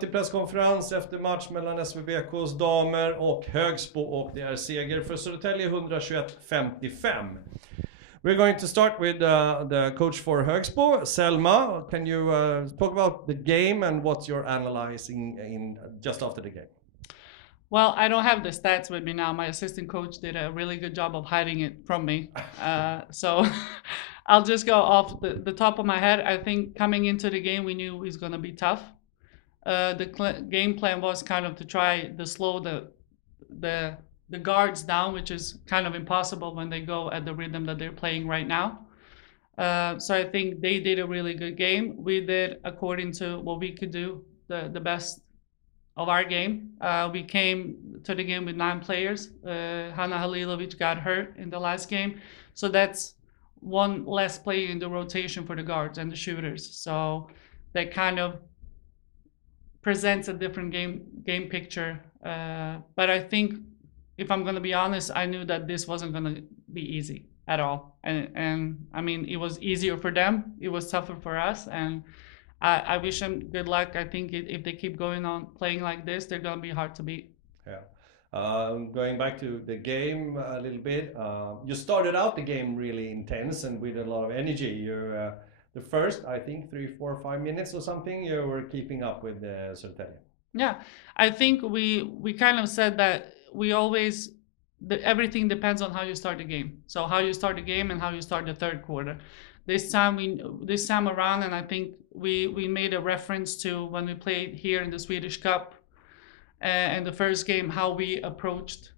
till presskonferens efter match mellan SBBKs damer och Högsbo, och det är seger för Södertälje 121-55. We're going to start with the coach for Högsbo, Selma. Can you talk about the game and what you're analyzing in just after the game? Well, I don't have the stats with me now. My assistant coach did a really good job of hiding it from me. So I'll just go off the top of my head. I think coming into the game, we knew it was going to be tough. The game plan was kind of to try to slow the guards down, which is kind of impossible when they go at the rhythm that they're playing right now. So I think they did a really good game. We did according to what we could do, the best of our game. We came to the game with 9 players. Hannah Halilovic got hurt in the last game. So that's one less player in the rotation for the guards and the shooters. So that kind of presents a different game picture. But I think, if I'm going to be honest, I knew that this wasn't going to be easy at all. And I mean, it was easier for them. It was tougher for us. And I wish them good luck. I think if they keep going on playing like this, they're going to be hard to beat. Yeah. Going back to the game a little bit, you started out the game really intense and with a lot of energy. You're the first, I think, 3, 4, 5 minutes or something, you were keeping up with Södertälje. Yeah, I think we kind of said that we always, everything depends on how you start the game. So how you start the game and how you start the third quarter. This time around, and I think we made a reference to when we played here in the Swedish Cup and the first game, how we approached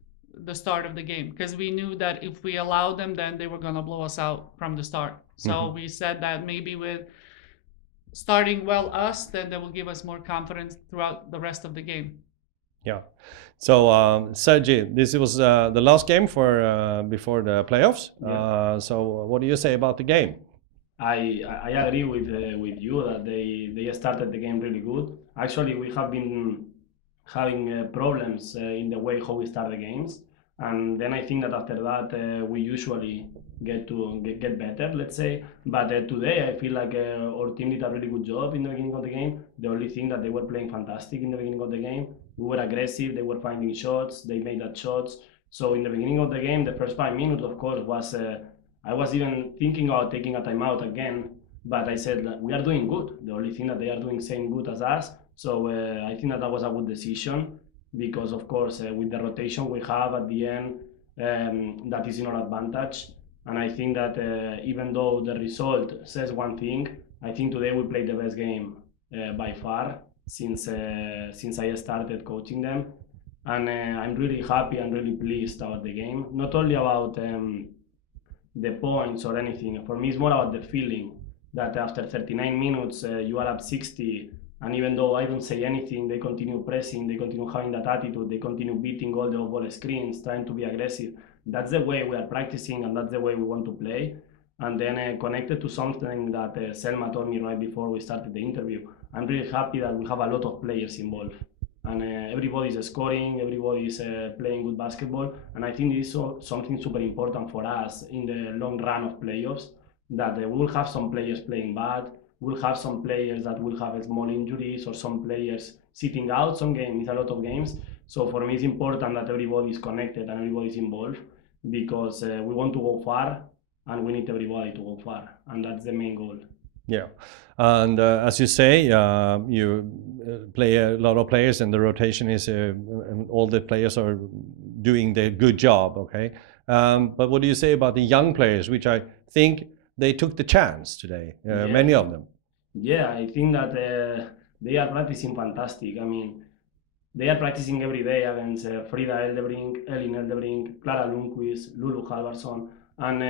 the start of the game, because we knew that if we allowed them, then they were going to blow us out from the start. So we said that maybe with starting well then they will give us more confidence throughout the rest of the game. Yeah. So Sergi, this was the last game for before the playoffs. Yeah. So what do you say about the game? I agree with you that they started the game really good. Actually, we have been having problems in the way how we start the games, and then I think that after that we usually get better, let's say. But today I feel like our team did a really good job in the beginning of the game. The only thing that they were playing fantastic in the beginning of the game. We were aggressive, they were finding shots, they made that shots. So in the beginning of the game, the first 5 minutes, of course, was I was even thinking about taking a timeout again, but I said we are doing good. The only thing that they are doing same good as us. So I think that was a good decision, because of course with the rotation we have at the end, that is in our advantage. And I think that even though the result says one thing, I think today we played the best game by far since I started coaching them. And I'm really happy and really pleased about the game. Not only about the points or anything. For me, it's more about the feeling that after 39 minutes, you are up 60. And even though I don't say anything, they continue pressing, they continue having that attitude, they continue beating all the off-ball screens, trying to be aggressive. That's the way we are practicing, and that's the way we want to play. And then connected to something that Selma told me right before we started the interview, I'm really happy that we have a lot of players involved. And everybody is scoring, everybody is playing good basketball. And I think this is something super important for us in the long run of playoffs, that we will have some players playing bad, we'll have some players that will have small injuries, or some players sitting out some games, a lot of games. So for me, it's important that everybody is connected and everybody is involved, because we want to go far and we need everybody to go far. And that's the main goal. Yeah. And as you say, you play a lot of players, and the rotation is, and all the players are doing their good job, okay? But what do you say about the young players, which I think they took the chance today, many of them? Yeah, I think that they are practicing fantastic. I mean, they are practicing every day against Frida Eldebrink, Elin Eldebrink, Clara Lundqvist, Lulu Halvarsson, and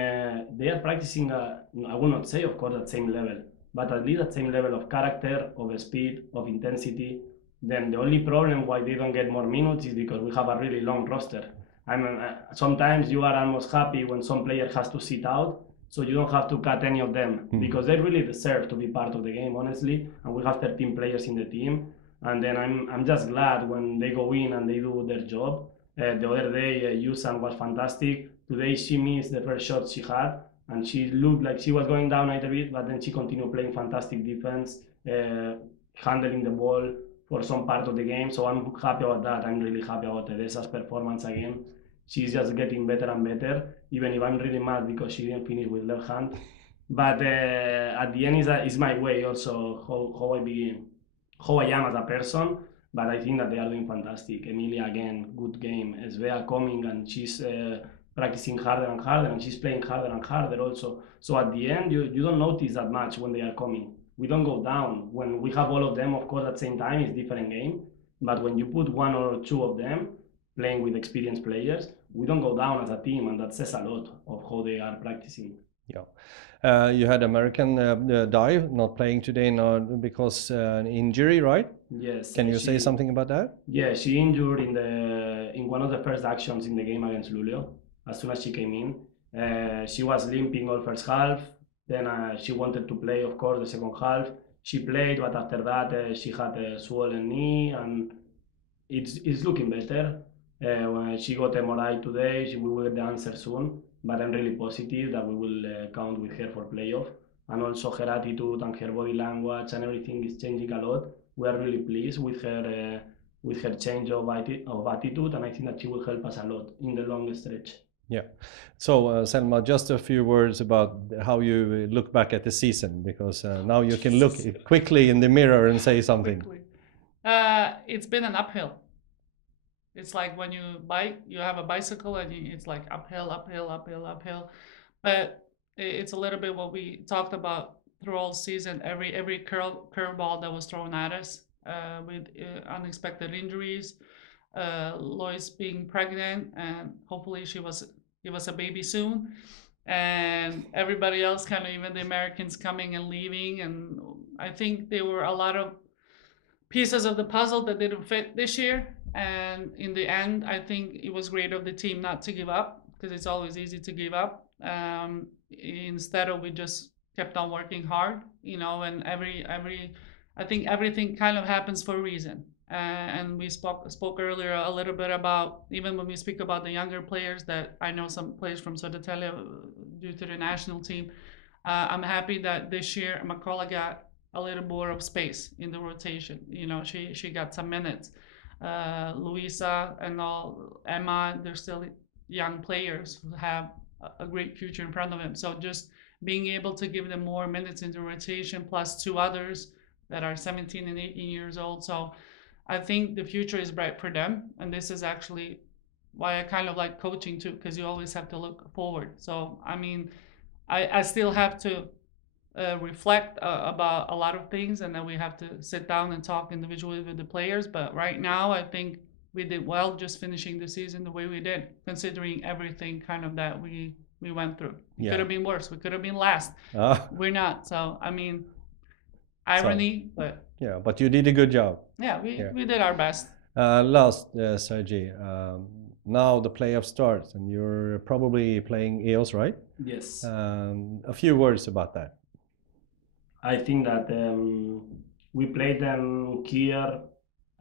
they are practicing, I will not say, of course, at same level, but at least at same level of character, of speed, of intensity. Then the only problem why they don't get more minutes is because we have a really long roster. I mean, sometimes you are almost happy when some player has to sit out, so you don't have to cut any of them, because they really deserve to be part of the game, honestly. And we have 13 players in the team, and then I'm just glad when they go in and they do their job. The other day, Yusan was fantastic. Today she missed the first shot she had, and she looked like she was going down a little bit, but then she continued playing fantastic defense, handling the ball, for some part of the game. So I'm happy about that. I'm really happy about Teresa's performance again. She's just getting better and better, even if I'm really mad because she didn't finish with left hand. But at the end, is my way also, how I am as a person. But I think that they are doing fantastic. Emilia, again, good game. Svea coming, and she's practicing harder and harder, and she's playing harder and harder also. So at the end, you don't notice that much when they are coming. We don't go down. When we have all of them, of course, at the same time, it's different game. But when you put one or two of them playing with experienced players, we don't go down as a team, and that says a lot of how they are practicing. Yeah. You had American Dive not playing today now because an injury, right? Yes. Can you say something about that? Yeah, she injured in one of the first actions in the game against Luleå. As soon as she came in, she was limping all first half. Then she wanted to play, of course, the second half. She played, but after that she had a swollen knee, and it's looking better. When she got MRI today, we will get the answer soon. But I'm really positive that we will count with her for playoff. And also her attitude and her body language and everything is changing a lot. We are really pleased with her change of attitude, and I think that she will help us a lot in the long stretch. Yeah. So, Selma, just a few words about how you look back at the season, because now you can look quickly in the mirror and say something. It's been an uphill. It's like when you bike, you have a bicycle, and it's like uphill, uphill, uphill, uphill. But it's a little bit what we talked about through all season. Every curveball that was thrown at us with unexpected injuries. Lois being pregnant, and hopefully she was give us a baby soon, and everybody else, kind of even the Americans coming and leaving, and I think there were a lot of pieces of the puzzle that didn't fit this year. And in the end, I think it was great of the team not to give up, because it's always easy to give up. Instead of, we just kept on working hard, and I think everything kind of happens for a reason. And we spoke earlier a little bit about, even when we speak about the younger players, that I know some players from Södertälje due to the national team. I'm happy that this year McCullough got a little more of space in the rotation. She got some minutes. Luisa and Emma, they're still young players who have a great future in front of them. So just being able to give them more minutes in the rotation, plus two others that are 17 and 18 years old. So I think the future is bright for them, and this is actually why I kind of like coaching too, because you always have to look forward. So I mean, I still have to reflect about a lot of things, and then we have to sit down and talk individually with the players. But right now, I think we did well just finishing the season the way we did, considering everything kind of that we went through. It could have been worse. We could have been last. We're not. So I mean, irony, but yeah, but you did a good job. Yeah, we did our best. Last, Sergi, now the playoff starts, and you're probably playing EOS, right? Yes. A few words about that. I think that we played them here,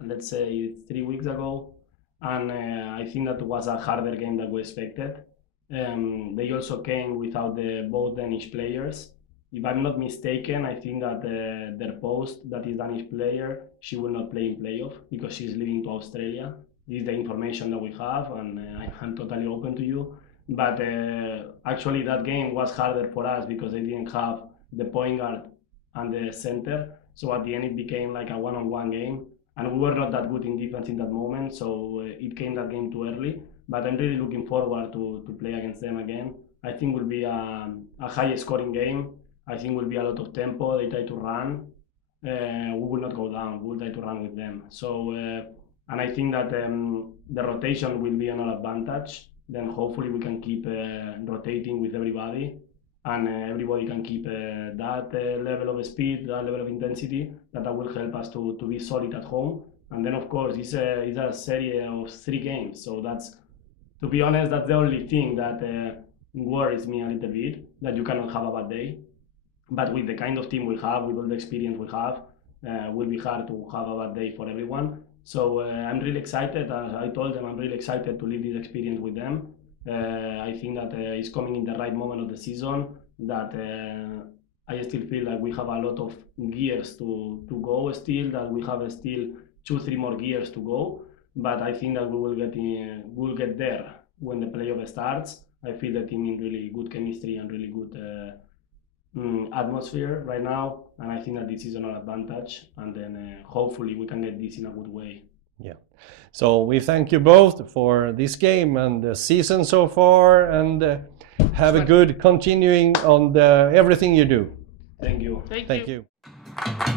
let's say 3 weeks ago, and I think that was a harder game than we expected. They also came without both Danish players. If I'm not mistaken, I think that their post, that is Danish player, she will not play in playoff because she's leaving to Australia. This is the information that we have, and I'm totally open to you. But actually that game was harder for us because they didn't have the point guard and the center. So at the end it became like a one-on-one game, and we were not that good in defense in that moment, so it came that game too early. But I'm really looking forward to play against them again. I think it will be a high scoring game. I think will be a lot of tempo. They try to run. We will not go down. We will try to run with them. So, and I think that the rotation will be an advantage. Then hopefully we can keep rotating with everybody, and everybody can keep that level of speed, that level of intensity. That will help us to be solid at home. And then of course it's a series of 3 games. So that's, to be honest, that's the only thing that worries me a little bit, that you cannot have a bad day. But with the kind of team we have, with all the experience we have, will be hard to have a bad day for everyone. So I'm really excited. As I told them, I'm really excited to live this experience with them. I think that it's coming in the right moment of the season, that I still feel like we have a lot of gears to go still, that we have still 2-3 more years to go. But I think that we'll get there when the playoff starts. I feel the team in really good chemistry and really good atmosphere right now, and I think that this is an advantage. And then hopefully we can get this in a good way. Yeah. So we thank you both for this game and the season so far, and have a good continuing on everything you do. Thank you. Thank Thank you. you.